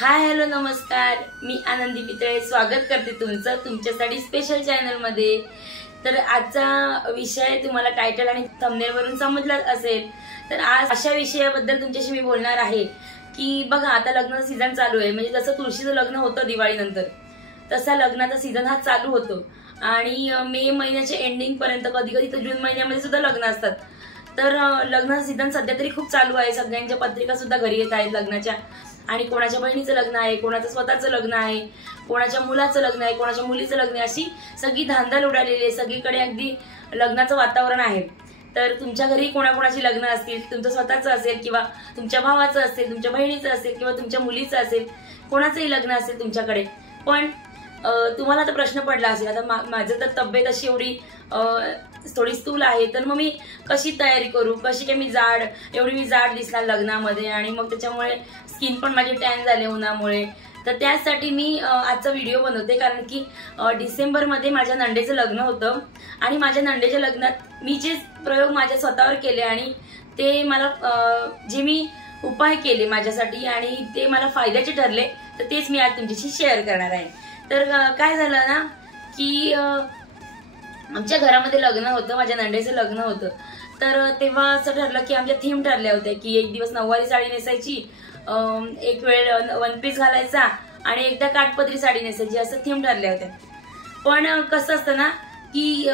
Hi hello नमस्कार, मी आनंदी पितळे स्वागत करते तुमचं तुमच्यासाठी स्पेशल चॅनल मध्ये। तर आजचा विषय तुम्हाला टायटल आणि थंबनेल वरून समजलाच असेल। तर आज अशा विषयाबद्दल तुमच्याशी मी बोलणार आहे की बघा, आता लग्नाचा सीझन चालू आहे। म्हणजे जसं तुळशीचं लग्न होतं दिवाळीनंतर, तसा लग्नाचा सीझन हा चालू होतो आणि मे महिन्याच्या एंडिंग पर्यंत, कधी कधी तर जून महिन्यामध्ये सुद्धा लग्न असतात। तर लग्नाचा सीझन सध्या तरी खूप चालू आहे। सगळ्यांच्या पत्रिका सुद्धा घरी येत आहेत लग्नाच्या, आणि कोणाच्या बहिणीचं लग्न आहे, कोणाचं स्वतःचं लग्न आहे, कोणाच्या मुलाचं लग्न आहे, कोणाच्या मुलीचं लग्न आहे, अशी सगळी धांदल उडालेली आहे। सगळीकडे अगदी लग्नाचं वातावरण आहे। तर तुमच्या घरी कोणाकोणाची लग्न असतील, तुमचं स्वतःचं असेल किंवा तुमच्या भावाचं असेल, तुमच्या बहिणीचं असेल किंवा तुमच्या मुलीचं असेल, कोणाचंही लग्न असेल तुमच्याकडे। पण तुम्हाला तर प्रश्न पडला असेल, आता माझं तर तब्येत अशी एवढी थोडी स्थूल आहे, तर मग मी कशी तयारी करू, कशी काय मी एवढी जाड दिसणार लग्नामध्ये, आणि मग त्याच्यामुळे स्किन पण माझी टॅन झाले उन्हामुळे। तर त्यासाठी मी आजचा व्हिडिओ बनवते, कारण की डिसेंबरमध्ये माझ्या नंडेचं लग्न होतं आणि माझ्या नंडेच्या लग्नात मी जे प्रयोग माझ्या स्वतःवर केले आणि ते मला जे मी उपाय केले माझ्यासाठी आणि ते मला फायद्याचे ठरले, तर तेच मी आज तुमच्याशी शेअर करणार आहे। तर काय झालं ना की आमच्या घरामध्ये लग्न होतं, माझ्या नंडेचं लग्न होतं। तर तेव्हा असं ठरलं की आमच्या थीम ठरल्या होत्या की एक दिवस नऊवारी साडी नेसायची, एक वेळ वन पीस घालायचा आणि एकदा काठपदरी साडी नेसायची, असं थीम ठरल्या होत्या। पण कसं असतं ना की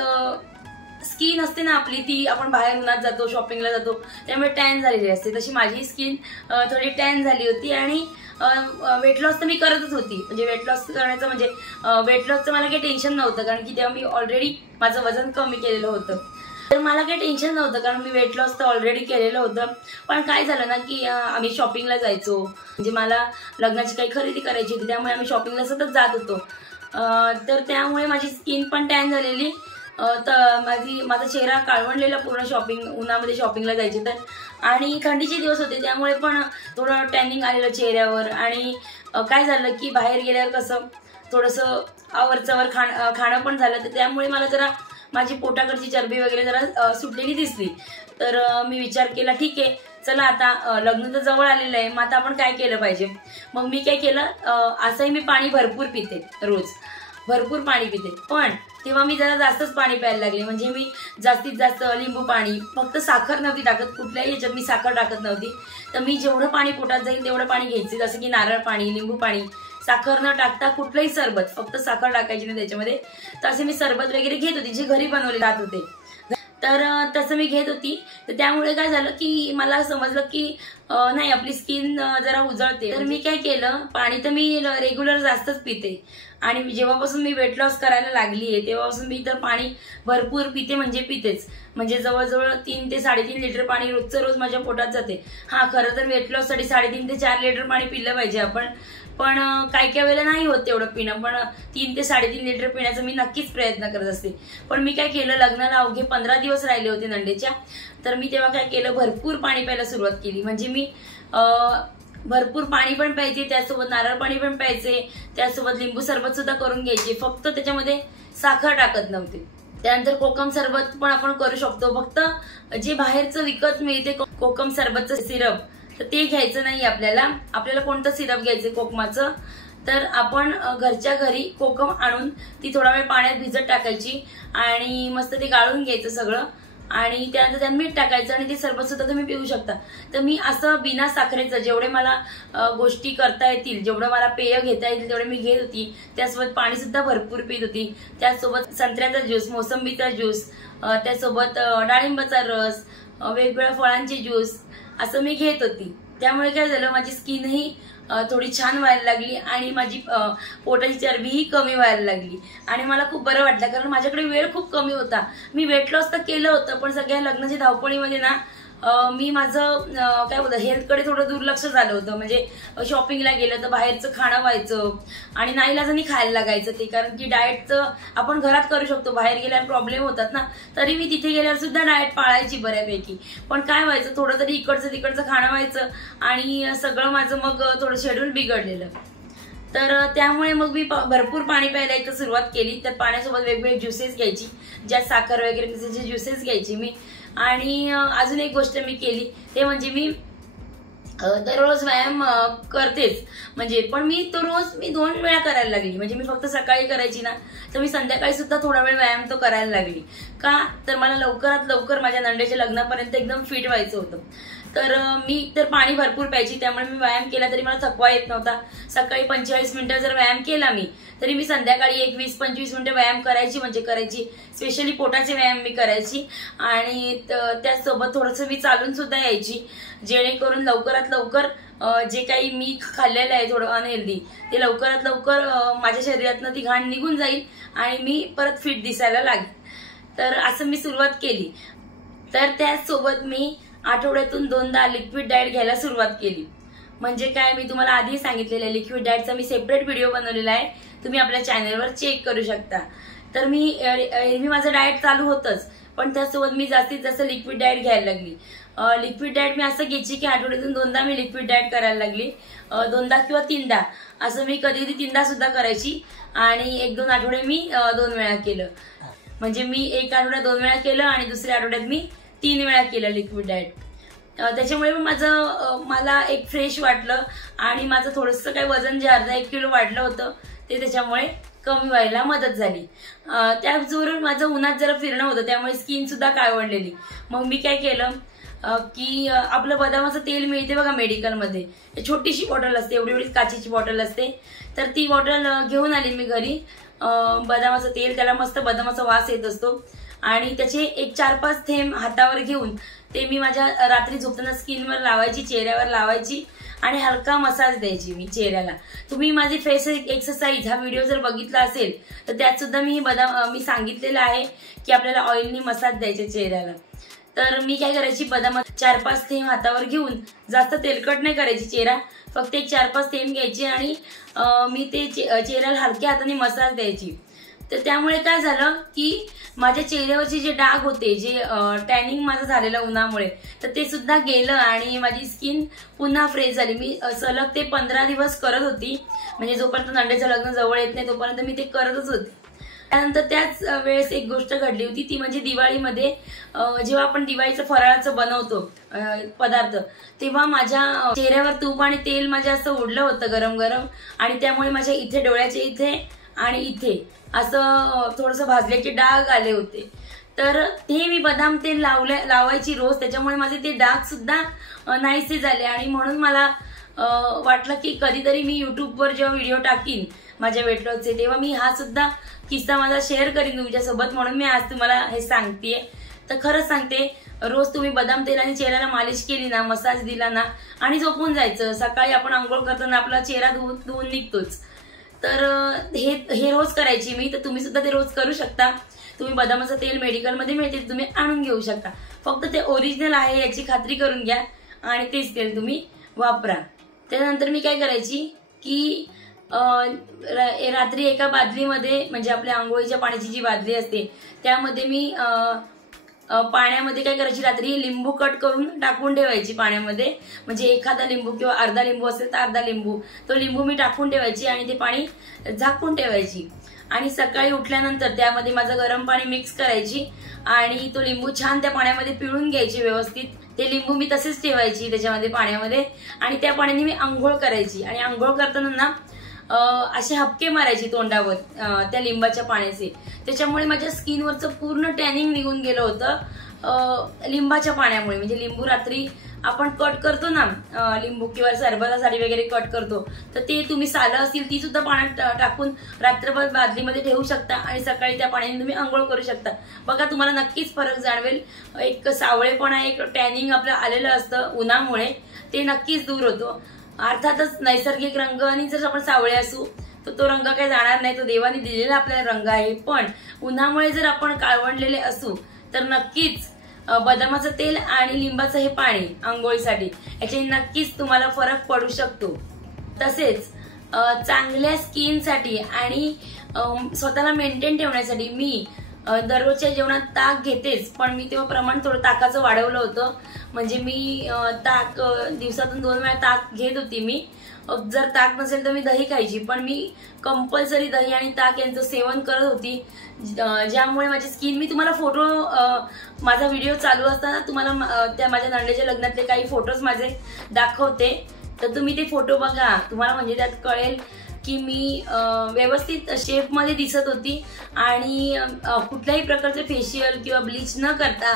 स्किन असते ना आपली, ती आपण बाहेर उन्हात जातो, शॉपिंगला जातो, त्यामुळे टॅन झालेली असते। तशी माझी स्किन थोडी टॅन झाली होती आणि वेट लॉस तर मी करतच होती। म्हणजे वेट लॉस करण्याचं म्हणजे वेट लॉसचं मला काही टेन्शन नव्हतं, कारण की तेव्हा मी ऑलरेडी माझं वजन कमी केलेलं होतं। तर मला काही टेन्शन नव्हतं, कारण मी वेट लॉस तर ऑलरेडी केलेलं होतं। पण काय झालं ना की आम्ही शॉपिंगला जायचो, म्हणजे मला लग्नाची काही खरेदी करायची होती, त्यामुळे आम्ही शॉपिंगला सतत जात होतो। तर त्यामुळे माझी स्किन पण टॅन झालेली, तर माझा चेहरा काळवंडलेला पूर्ण उन्हामध्ये शॉपिंगला जायची तर, आणि थंडीचे दिवस होते त्यामुळे पण थोडं टॅनिंग आलेलं चेहऱ्यावर। आणि काय झालं की बाहेर गेल्यावर कसं थोडंसं आवरचवर खाणं पण झालं, तर त्यामुळे मला जरा माझी पोटाकडची चरबी वगैरे जरा सुटलेली दिसली। तर मी विचार केला, ठीक आहे चला, आता लग्न तर जवळ आलेलं आहे, मग आता आपण काय केलं पाहिजे। मग मी काय केलं, असंही मी पाणी भरपूर पिते, रोज भरपूर पाणी पिते। पण तेव्हा मी जरा जास्तच पाणी प्यायला लागले, म्हणजे मी जास्तीत जास्त लिंबू पाणी, फक्त साखर नव्हती टाकत, कुठल्याही याच्यात मी साखर टाकत नव्हती। तर मी जेवढं पाणी पोटात जाईल तेवढं पाणी घ्यायचे, जसं की नारळ पाणी, लिंबू पाणी, साखर न टाकता कुठलंही सरबत, फक्त साखर टाकायची नाही त्याच्यामध्ये। तर असे मी सरबत वगैरे घेत होती, जे घरी बनवले जात होते, तर तसं मी घेत होती। तर त्यामुळे काय झालं की मला समजलं की नाही, आपली स्किन जरा उजळते। तर मी काय केलं, पाणी तर मी रेग्युलर जास्तच पिते, आणि जेव्हापासून मी वेट लॉस करायला लागलीये तेव्हापासून मी तर पाणी भरपूर पिते, म्हणजे पितेच। म्हणजे जवळजवळ 3 ते 3.5 लिटर पाणी रोजचं रोज माझ्या पोटात जाते। हा, खरं तर वेट लॉस साठी 3.5 ते 4 लिटर पाणी पिलं पाहिजे आपण, पण काही काही वेळेला नाही होत तेवढं पिणं, पण 3 ते 3.5 लिटर पिण्याचा मी नक्कीच प्रयत्न करत असते। पण मी काय केलं, लग्नाला अवघे 15 दिवस राहिले होते नंडेच्या, तर मी तेव्हा काय केलं, भरपूर पाणी प्यायला सुरुवात केली। म्हणजे मी भरपूर पाणी पण प्यायचे, त्यासोबत नारळ पाणी पण प्यायचे, त्यासोबत लिंबू सरबत सुद्धा करून घ्यायचे, फक्त त्याच्यामध्ये साखर टाकत नव्हते। त्यानंतर कोकम सरबत पण आपण करू शकतो, फक्त जे बाहेरचं विकत मिळते कोकम सरबतचं सिरप, तर ते घ्यायचं नाही आपल्याला। आपल्याला कोणतं सिरप घ्यायचं कोकमाचं, तर आपण घरच्या घरी कोकम आणून ती थोडा वेळ पाण्यात भिजत टाकायची आणि मस्त ते गाळून घ्यायचं सगळं, आणि त्यानंतर त्यात मीठ टाकायचं, आणि ते सरबत सुद्धा तुम्ही पिऊ शकता। तर मी असं बिना साखरेचं जेवढे मला गोष्टी करता येतील, जेवढं मला पेय घेता येतील तेवढे मी घेत होती। त्यासोबत पाणी सुद्धा भरपूर पित होती, त्यासोबत संत्र्याचा ज्यूस, मोसंबीचा ज्यूस, त्यासोबत डाळिंबाचा रस, वेगवेगळ्या फळांचे ज्यूस, असं मी घेत होती। त्यामुळे काय झालं, माझी स्किनही थोडी छान व्हायला लागली आणि माझी पोटाची चरबीही कमी व्हायला लागली, आणि मला खूप बरं वाटलं, कारण माझ्याकडे वेळ खूप कमी होता। मी वेट लॉस तर केलं होतं, पण सगळ्या लग्नाच्या धावपळीमध्ये ना मी माझं काय बोलतात, हेल्थकडे थोडं दुर्लक्ष झालं होतं। म्हणजे शॉपिंगला गेलं तर बाहेरचं खाणं व्हायचं आणि नाईलाजाने खायला लागायचं ते, कारण की डाएटचं आपण घरात करू शकतो, बाहेर गेल्यावर प्रॉब्लेम होतात ना। तरी मी तिथे गेल्यावर सुद्धा डाएट पाळायची बऱ्यापैकी, पण काय व्हायचं, थोडं तरी इकडचं तिकडचं खाणं व्हायचं आणि सगळं माझं मग थोडं शेड्यूल बिघडलेलं। तर त्यामुळे मग मी भरपूर पाणी प्यायला इथं सुरुवात केली। तर पाण्यासोबत वेगवेगळे ज्युसेस घ्यायची, ज्यात साखर वगैरे त्याचे ज्युसेस घ्यायची मी। आणि अजून एक गोष्ट मी केली, ते म्हणजे मी दररोज व्यायाम करतेच, म्हणजे पण मी तो रोज 2 वेळा करायला लागली. म्हणजे मी फक्त सकाळी करायची ना, तर मी संध्याकाळी सुद्धा थोडा वेळ व्यायाम तो करायला लागली. का तर मला लवकरात लवकर माझ्या नंदेच्या लग्नापर्यंत एकदम फिट व्हायचं होतं. तर मी तर पाणी भरपूर प्यायची, त्यामुळे मी व्यायाम केला तरी मला थकवा येत नव्हता. सकाळी 45 मिनिटं जर व्यायाम केला मी, तरी मी संध्याकाळी 20-25 मिनिटं व्यायाम करायची, म्हणजे करायची. स्पेशली पोटाचे व्यायाम मी करायची आणि त्याचसोबत थोडंसं मी चालून सुद्धा यायची, जेणेकरून लवकरात लवकर जे काही मी खाल्लेलं आहे थोडं अनहेल्दी, ते लवकरात लवकर माझ्या शरीरातनं ती घाण निघून जाईल आणि मी परत फिट दिसायला लागेल. तर असं मी सुरुवात केली. तर त्याचसोबत मी आठवड्यातून 2दा लिक्विड डाएट घ्यायला सुरुवात केली. म्हणजे काय, मी तुम्हाला आधी सांगितलेलं आहे, लिक्विड डाएटचा मी सेपरेट व्हिडिओ बनवलेला आहे, तुम्ही आपल्या चॅनलवर चेक करू शकता. तर मी माझं डाएट चालू होतंच, पण त्यासोबत मी जास्तीत जास्त लिक्विड डाएट घ्यायला लागली. लिक्विड डाएट मी असं घ्यायची की आठवड्यातून 2दा मी लिक्विड डाएट करायला लागली. 2दा किंवा 3दा असं, मी कधी 3दा सुद्धा करायची आणि 1-2 आठवडे मी 2 वेळा केलं. म्हणजे मी एक आठवड्यात 2 वेळा केलं आणि दुसऱ्या आठवड्यात मी 3 वेळा केलं लिक्विड डाएट. त्याच्यामुळे मला एक फ्रेश वाटलं आणि माझं थोडंसं काही वजन जे अर्धा 1 किलो वाढलं होतं ते त्याच्यामुळे कमी व्हायला मदत झाली. त्याचबरोबर माझं उन्हात जरा फिरणं होतं, त्यामुळे स्किन सुद्धा काळवंडलेली. मग मी काय केलं की आपलं बदामाचं तेल मिळते बघा मेडिकलमध्ये, छोटीशी बॉटल असते, एवढी काचेची बॉटल असते. तर ती बॉटल घेऊन आली मी घरी. बदामाचं तेल, त्याला मस्त बदामाचा वास येत असतो आणि त्याचे एक 4-5 थेंब हातावर घेऊन ते मी माझ्या रात्री झोपताना स्किनवर लावायची, चेहऱ्यावर लावायची आणि हलका मसाज द्यायची मी चेहऱ्याला. तुम्ही माझी फेस एक्सरसाइज हा व्हिडिओ जर बघितला असेल तर त्यात सुद्धा मी सांगितलेलं आहे की आपल्याला ऑइलनी मसाज द्यायचे चेहऱ्याला. तर मी काय करायची, बदाम 4-5 थेंब हातावर घेऊन, जास्त तेलकट नाही करायची चेहरा, फक्त एक 4-5 थेंब घ्यायचे आणि मी ते चेहऱ्याला हलक्या हाताने मसाज द्यायची. तर त्यामुळे काय झालं की माझ्या चेहऱ्यावरचे जे डाग होते, जे टॅनिंग माझं झालेलं उन्हामुळे, तर ते सुद्धा गेलं आणि माझी स्किन पुन्हा फ्रेश झाली. मी सलग ते 15 दिवस करत होती, म्हणजे जोपर्यंत नंदेचं लग्न जवळ येत नाही तोपर्यंत मी ते करतच होते. त्यानंतर त्याच वेळेस एक गोष्ट घडली होती, ती म्हणजे दिवाळीमध्ये जेव्हा आपण दिवाळीचं फराळाचं बनवतो पदार्थ, तेव्हा माझ्या चेहऱ्यावर तूप आणि तेल माझ्या असं उडलं होतं गरम गरम, आणि त्यामुळे माझ्या इथे डोळ्याच्या इथे आणि इथे असं थोडंसं भाजल्याचे डाग आले होते. तर ते मी बदाम तेल लावायची रोज, त्याच्यामुळे माझे ते डाग सुद्धा नाहीसे झाले. आणि म्हणून मला वाटलं की कधीतरी मी युट्यूबवर जेव्हा व्हिडिओ टाकीन माझ्या वेट लॉसचे, तेव्हा मी हा सुद्धा किस्सा माझा शेअर करीन तुमच्यासोबत, म्हणून मी आज तुम्हाला हे सांगतेय. तर खरंच सांगते, रोज तुम्ही बदाम तेलाने चेहऱ्याला मालिश केली ना, मसाज दिला ना आणि झोपून जायचं. सकाळी आपण आंघोळ करताना आपला चेहरा धुवून निघतोच. तर हे रोज करायची मी. तर तुम्ही सुद्धा ते रोज करू शकता. तुम्ही बदामाचं तेल मेडिकलमध्ये मिळते, तुम्ही आणून घेऊ शकता. फक्त ते ओरिजिनल आहे याची खात्री करून घ्या आणि तेच तेल तुम्ही वापरा. त्यानंतर मी काय करायची की रात्री एका बादलीमध्ये, म्हणजे आपल्या आंघोळीच्या पाण्याची जी बादली असते त्यामध्ये मी पाण्यामध्ये काय करायची, रात्री लिंबू कट करून टाकून ठेवायची पाण्यामध्ये. म्हणजे एखादा लिंबू किंवा अर्धा लिंबू असेल तर अर्धा लिंबू, तो लिंबू मी टाकून ठेवायची आणि ते पाणी झाकून ठेवायची. आणि सकाळी उठल्यानंतर त्यामध्ये माझं गरम पाणी मिक्स करायची आणि तो लिंबू छान त्या पाण्यामध्ये पिळून घ्यायची व्यवस्थित. ते लिंबू मी तसेच ठेवायची त्याच्यामध्ये पाण्यामध्ये आणि त्या पाण्याने मी आंघोळ करायची. आणि आंघोळ करताना ना असे हपके मारायचे तोंडावर त्या लिंबाच्या पाण्याचे. त्याच्यामुळे माझ्या स्किनवरचं पूर्ण टॅनिंग निघून गेलं होतं लिंबाच्या पाण्यामुळे. म्हणजे लिंबू रात्री आपण कट करतो ना, लिंबू किंवा सरबतासाठी वगैरे कट करतो, तर ते तुम्ही सालं असतील ती सुद्धा पाण्यात टाकून रात्रभर बादलीमध्ये ठेवू शकता आणि सकाळी त्या पाण्याने तुम्ही आंघोळ करू शकता. बघा, तुम्हाला नक्कीच फरक जाणवेल. एक सावळेपणा, एक टॅनिंग आपलं आलेलं असतं उन्हामुळे, ते नक्कीच दूर होतो. अर्थातच नैसर्गिक रंग, आणि जर आपण सावळे असू तर तो रंग काही जाणार नाही, तो देवाने दिलेला आपल्याला रंग आहे. पण उन्हामुळे जर आपण काळवंडलेले असू तर नक्कीच बदामाचं तेल आणि लिंबाचं हे पाणी आंघोळीसाठी, याच्याने नक्कीच तुम्हाला फरक पडू शकतो. तसेच चांगल्या स्किनसाठी आणि स्वतःला मेंटेन ठेवण्यासाठी मी दररोजच्या जेवणात ताक घेतेच, पण मी तेव्हा प्रमाण थोडं ताकाचं वाढवलं होतं. म्हणजे मी ताक दिवसातून 2 वेळा ताक घेत होती मी. जर ताक नसेल तर मी दही खायची, पण मी कंपल्सरी दही आणि ताक यांचं सेवन करत होती, ज्यामुळे माझी स्किन, मी तुम्हाला फोटो, माझा व्हिडिओ चालू असताना तुम्हाला त्या माझ्या नंदेच्या लग्नातले काही फोटोज माझे दाखवते, तर तुम्ही ते फोटो बघा. तुम्हाला म्हणजे त्यात कळेल की मी व्यवस्थित शेपमध्ये दिसत होती आणि कुठल्याही प्रकारचे फेशियल किंवा ब्लीच न करता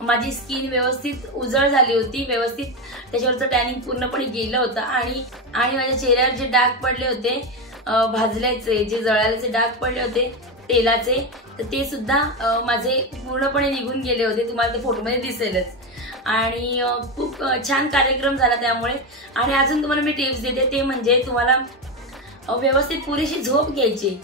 माझी स्किन व्यवस्थित उजळ झाली होती, व्यवस्थित त्याच्यावरचं टॅनिंग पूर्णपणे गेलं होतं. आणि माझ्या चेहऱ्यावर जे डाग पडले होते, भाजल्याचे जे जळाल्याचे डाग पडले होते तेलाचे, तर ते सुद्धा माझे पूर्णपणे निघून गेले होते. तुम्हाला ते फोटोमध्ये दिसेलच. आणि खूप छान कार्यक्रम झाला त्यामुळे. आणि अजून तुम्हाला मी टिप्स देते, ते म्हणजे तुम्हाला व्यवस्थित पुरेशी झोप घ्यायची.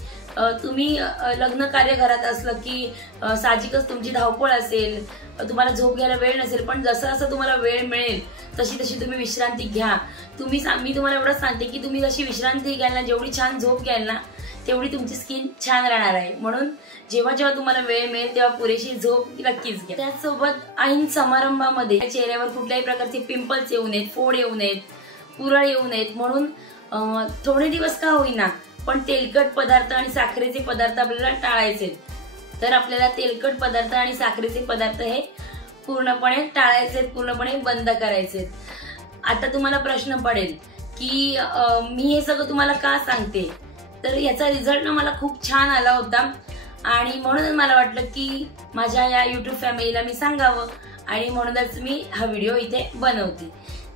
तुम्ही लग्न कार्य घरात असलं की साहजिकच तुमची धावपळ असेल, तुम्हाला झोप घ्यायला वेळ नसेल, पण जसं असं तुम्हाला वेळ मिळेल तशी तशी तुम्ही विश्रांती घ्या. मी तुम्हाला एवढंच सांगते की तुम्ही जशी विश्रांती घ्याल ना, जेवढी छान झोप घ्याल ना, तेवढी तुमची स्किन छान राहणार आहे. म्हणून जेव्हा जेव्हा तुम्हाला वेळ मिळेल तेव्हा पुरेशी झोप नक्कीच घ्या. त्याचसोबत ऐन समारंभामध्ये चेहऱ्यावर कुठल्याही प्रकारचे पिंपल्स येऊ नयेत, फोड येऊ नयेत, पुरळ येऊ नयेत, म्हणून थोडे दिवस का होईना पण तेलकट पदार्थ आणि साखरेचे पदार्थ आपल्याला टाळायचे. तर आपल्याला तेलकट पदार्थ आणि साखरेचे पदार्थ हे पूर्णपणे टाळायचे, पूर्णपणे बंद करायचे. आता तुम्हाला प्रश्न पडेल की मी हे सगळं तुम्हाला का सांगते, तर याचा रिझल्ट ना मला खूप छान आला होता आणि म्हणून मला वाटलं की माझ्या या YouTube फॅमिलीला मी सांगावं, आणि म्हणूनच मी हा व्हिडिओ इथे बनवते.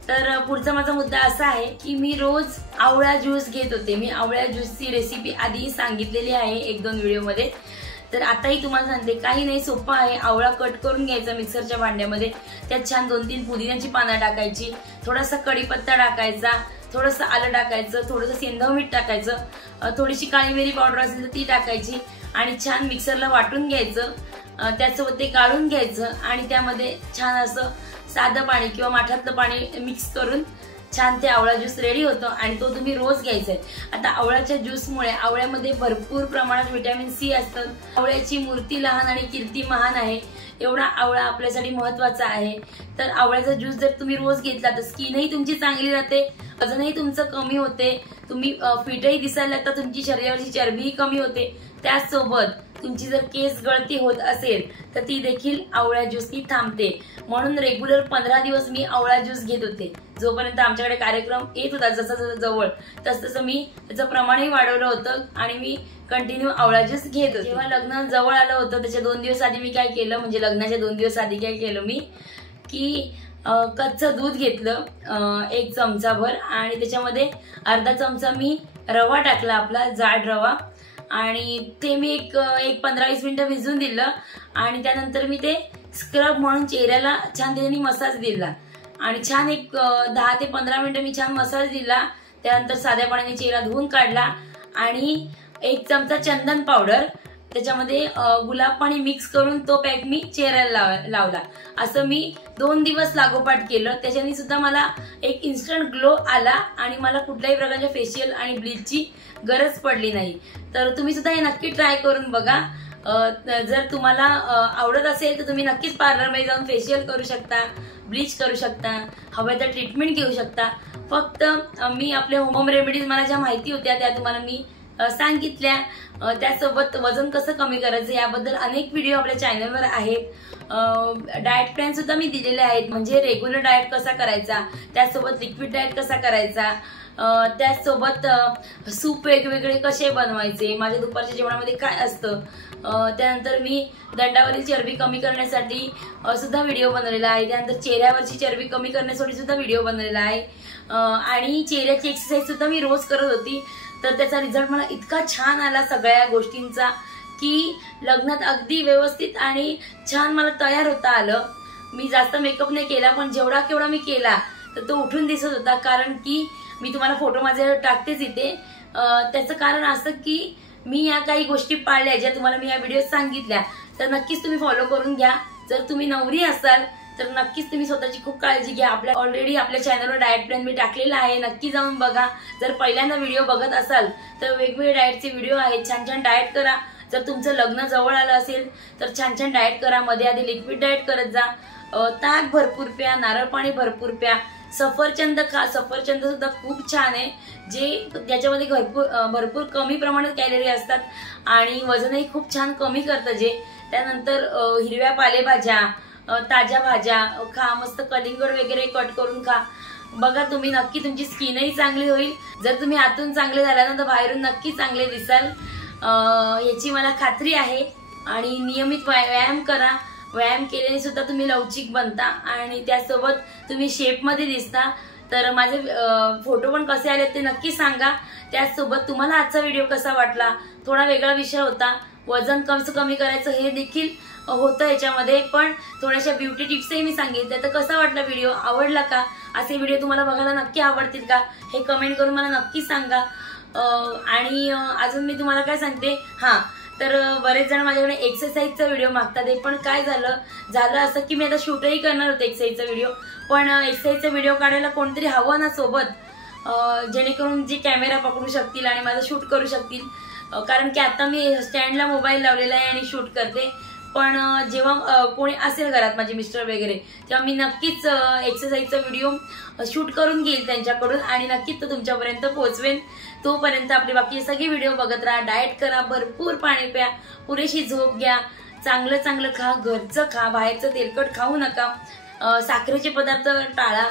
तर पुढचा माझा मुद्दा असा आहे की मी रोज आवळा ज्यूस घेत होते. मी आवळा ज्यूसची रेसिपी आधी सांगितलेली आहे 1-2 व्हिडिओमध्ये, तर आताही तुम्हाला सांगते. काही नाही, सोपं आहे. आवळा कट करून घ्यायचा मिक्सरच्या भांड्यामध्ये, त्यात छान 2-3 पुदिन्याची पानं टाकायची, थोडासा कढीपत्ता टाकायचा, थोडंसं आलं टाकायचं, थोडंसं सेंधव मीठ टाकायचं, थोडीशी काळी मिरी पावडर असेल तर ती टाकायची आणि छान मिक्सरला वाटून घ्यायचं. त्यासोबत ते काढून घ्यायचं आणि त्यामध्ये छान असं साधं पाणी किंवा माठातलं पाणी मिक्स करून छान ते आवळा ज्यूस रेडी होतो आणि तो तुम्ही रोज घ्यायचा आहे. आता आवळ्याच्या ज्यूसमुळे, आवळ्यामध्ये भरपूर प्रमाणात व्हिटॅमिन सी असतं. आवळ्याची मूर्ती लहान आणि कीर्ती महान आहे, एवढा आवळा आपल्यासाठी महत्वाचा आहे. तर आवळ्याचा ज्यूस जर तुम्ही रोज घेतला तर स्किनही तुमची चांगली राहते, वजनही तुमचं कमी होते, तुम्ही फिटही दिसायला लागता, तुमची शरीरावरची चरबीही कमी होते. त्याचसोबत तुमची जर केस गळती होत असेल तर ती देखील आवळा ज्यूसनी थांबते. म्हणून रेग्युलर 15 दिवस मी आवळा ज्यूस घेत होते. जोपर्यंत आमच्याकडे कार्यक्रम येत होता जसं जवळ, तसं मी त्याचं प्रमाणही वाढवलं होतं आणि मी कंटिन्यू आवळा ज्यूस घेत होते. जेव्हा लग्न जवळ आलं होतं त्याच्या 2 दिवस आधी मी काय केलं, म्हणजे लग्नाच्या 2 दिवस आधी काय केलं मी की कच्चं दूध घेतलं 1 चमचाभर आणि त्याच्यामध्ये अर्धा चमचा मी रवा टाकला, आपला जाड रवा, आणि ते मी एक 15-20 मिनिटं भिजवून दिलं आणि त्यानंतर मी ते स्क्रब म्हणून चेहऱ्याला छान त्याने मसाज दिला आणि छान एक 10 ते 15 मिनिटं मी छान मसाज दिला. त्यानंतर साध्या पाण्याने चेहरा धुवून काढला आणि 1 चमचा चंदन पावडर, त्याच्यामध्ये गुलाब पाणी मिक्स करून तो पॅक मी चेहऱ्याला लावला. असं मी 2 दिवस लागोपाठ केलं. त्याच्याने सुद्धा मला एक इन्स्टंट ग्लो आला आणि मला कुठल्याही प्रकारच्या फेशियल आणि ब्लीचची गरज पडली नाही. तर तुम्ही सुद्धा हे नक्की ट्राय करून बघा. जर तुम्हाला आवडत असेल तर तुम्ही नक्कीच पार्लरमध्ये जाऊन फेशियल करू शकता, ब्लीच करू शकता, हवं तर ट्रीटमेंट घेऊ शकता. फक्त मी आपल्या होम रेमेडीज मला ज्या माहिती होत्या त्या तुम्हाला मी सांगितल्या. त्यासोबत वजन कसं कमी करायचं याबद्दल अनेक व्हिडिओ आपल्या चॅनलवर आहेत. डाएट प्लॅन सुद्धा मी दिलेले आहेत, म्हणजे रेग्युलर डाएट कसा करायचा, त्यासोबत लिक्विड डाएट कसा करायचा, त्याचसोबत सूप वेगवेगळे कसे बनवायचे, माझ्या दुपारच्या जेवणामध्ये काय असतं. त्यानंतर मी दंडावरील चरबी कमी करण्यासाठी सुद्धा व्हिडिओ बनवलेला आहे. त्यानंतर चेहऱ्यावरची चरबी कमी करण्यासाठी सुद्धा व्हिडिओ बनवलेला आहे आणि चेहऱ्याची एक्सरसाइज सुद्धा मी रोज करत होती. तर त्याचा रिझल्ट मला इतका छान आला सगळ्या गोष्टींचा की लग्नात अगदी व्यवस्थित आणि छान मला तयार होता आलं. मी जास्त मेकअप नाही केला, पण जेवढा केवढा मी केला तर तो उठून दिसत होता. कारण की मी तुम्हाला फोटो माझे टाकतेच इथे. त्याचं कारण असं की मी या काही गोष्टी पाळल्या ज्या तुम्हाला मी या व्हिडिओत सांगितल्या, तर नक्कीच तुम्ही फॉलो करून घ्या. जर तुम्ही नवरी असाल तर नक्कीच तुम्ही स्वतःची खूप काळजी घ्या. ऑलरेडी आपल्या चॅनलवर डाएट प्लॅन मी टाकलेला आहे, नक्की जाऊन बघा. जर पहिल्यांदा व्हिडिओ बघत असाल तर वेगवेगळे डाएटचे व्हिडिओ आहेत, छान छान डाएट करा. जर तुमचं लग्न जवळ आलं असेल तर छान छान डाएट करा, मध्ये आधी लिक्विड डाएट करत जा, ताक भरपूर प्या, नारळ पाणी भरपूर प्या, सफरचंद खा, सफरचंद सुद्धा खूप छान आहे, जे ज्याच्यामध्ये भरपूर कमी प्रमाणात कॅलरी असतात आणि वजनही खूप छान कमी करतं जे. त्यानंतर हिरव्या पालेभाज्या, ताज्या भाज्या खा, मस्त कलिंगड वगैरे कट करून खा. बघा तुम्ही नक्की तुमची स्किनही चांगली होईल. जर तुम्ही आतून चांगले झाल्यानंतर बाहेरून नक्की चांगले दिसाल याची मला खात्री आहे. आणि नियमित व्यायाम करा, व्यायाम केल्याने सुद्धा तुम्ही लवचिक बनता आणि त्यासोबत तुम्ही शेपमध्ये दिसता. तर माझे फोटो पण कसे आले ते नक्की सांगा. त्याचसोबत तुम्हाला आजचा व्हिडिओ कसा वाटला, थोडा वेगळा विषय होता, वजन कसं कमी करायचं हे देखील होतं याच्यामध्ये, पण थोड्याशा ब्युटी टिप्सही मी सांगितल्या. तर कसा वाटला व्हिडिओ, आवडला का, असे व्हिडिओ तुम्हाला बघायला नक्की आवडतील का हे कमेंट करून मला नक्की सांगा. आणि अजून मी तुम्हाला काय सांगते, तर बरेच जण माझ्याकडे एक्सरसाइजचा व्हिडिओ मागतात. हे पण काय झालं असं की मी आता शूटही करणार होते एक्सरसाइजचा व्हिडिओ, पण एक्सरसाइजचा व्हिडिओ काढायला कोणतरी हवं ना सोबत, जेणेकरून जे कॅमेरा पकडू शकतील आणि माझं शूट करू शकतील. कारण की आता मी स्टँडला मोबाईल लावलेला आहे आणि शूट करते. पण जेव्हा कोणी असेल घरात माझे मिस्टर वगैरे, तेव्हा मी नक्कीच एक्सरसाइजचा व्हिडिओ शूट करून घेईल त्यांच्याकडून आणि नक्कीच तो तुमच्यापर्यंत पोहोचवेन. तोपर्यंत आपली बाकी सगळे व्हिडिओ बघत राहा, डाएट करा, भरपूर पाणी प्या, पुरेशी झोप घ्या, चांगलं चांगलं खा, घरचं खा, बाहेरचं तेलकट खाऊ नका, साखरेचे पदार्थ टाळा.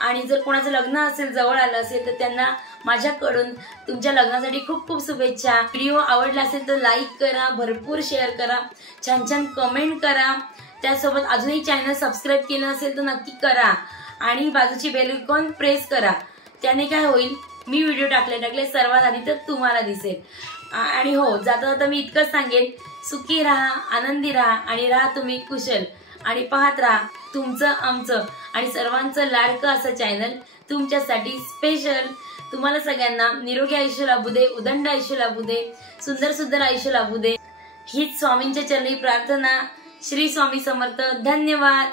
आणि जर कोणाचं लग्न असेल, जवळ आलं असेल, तर त्यांना माझ्याकडून तुमच्या लग्नासाठी खूप खूप शुभेच्छा. व्हिडिओ आवडला असेल तर लाईक करा, भरपूर शेअर करा, छान छान कमेंट करा. त्यासोबत अजूनही चॅनल सबस्क्राईब केलं असेल तर नक्की करा आणि बाजूची बेल आयकॉन प्रेस करा. त्याने काय होईल, मी व्हिडिओ टाकले सर्वात आधी तर तुम्हाला दिसेल. आणि हो, जाता जाता मी इतकंच सांगेन, सुखी राहा, आनंदी राहा आणि राहा तुम्ही कुशल. आणि पाहत राहा तुमचं आमचं आणि सर्वांचं लाडकं असं चॅनल तुमच्यासाठी स्पेशल. तुम्हाला सगळ्यांना निरोगी आयुष्य लाभू दे, उदंड आयुष्य लाभू दे, सुंदर सुंदर आयुष्य लाभू दे, हीच स्वामींच्या चरणी प्रार्थना. श्री स्वामी समर्थ. धन्यवाद.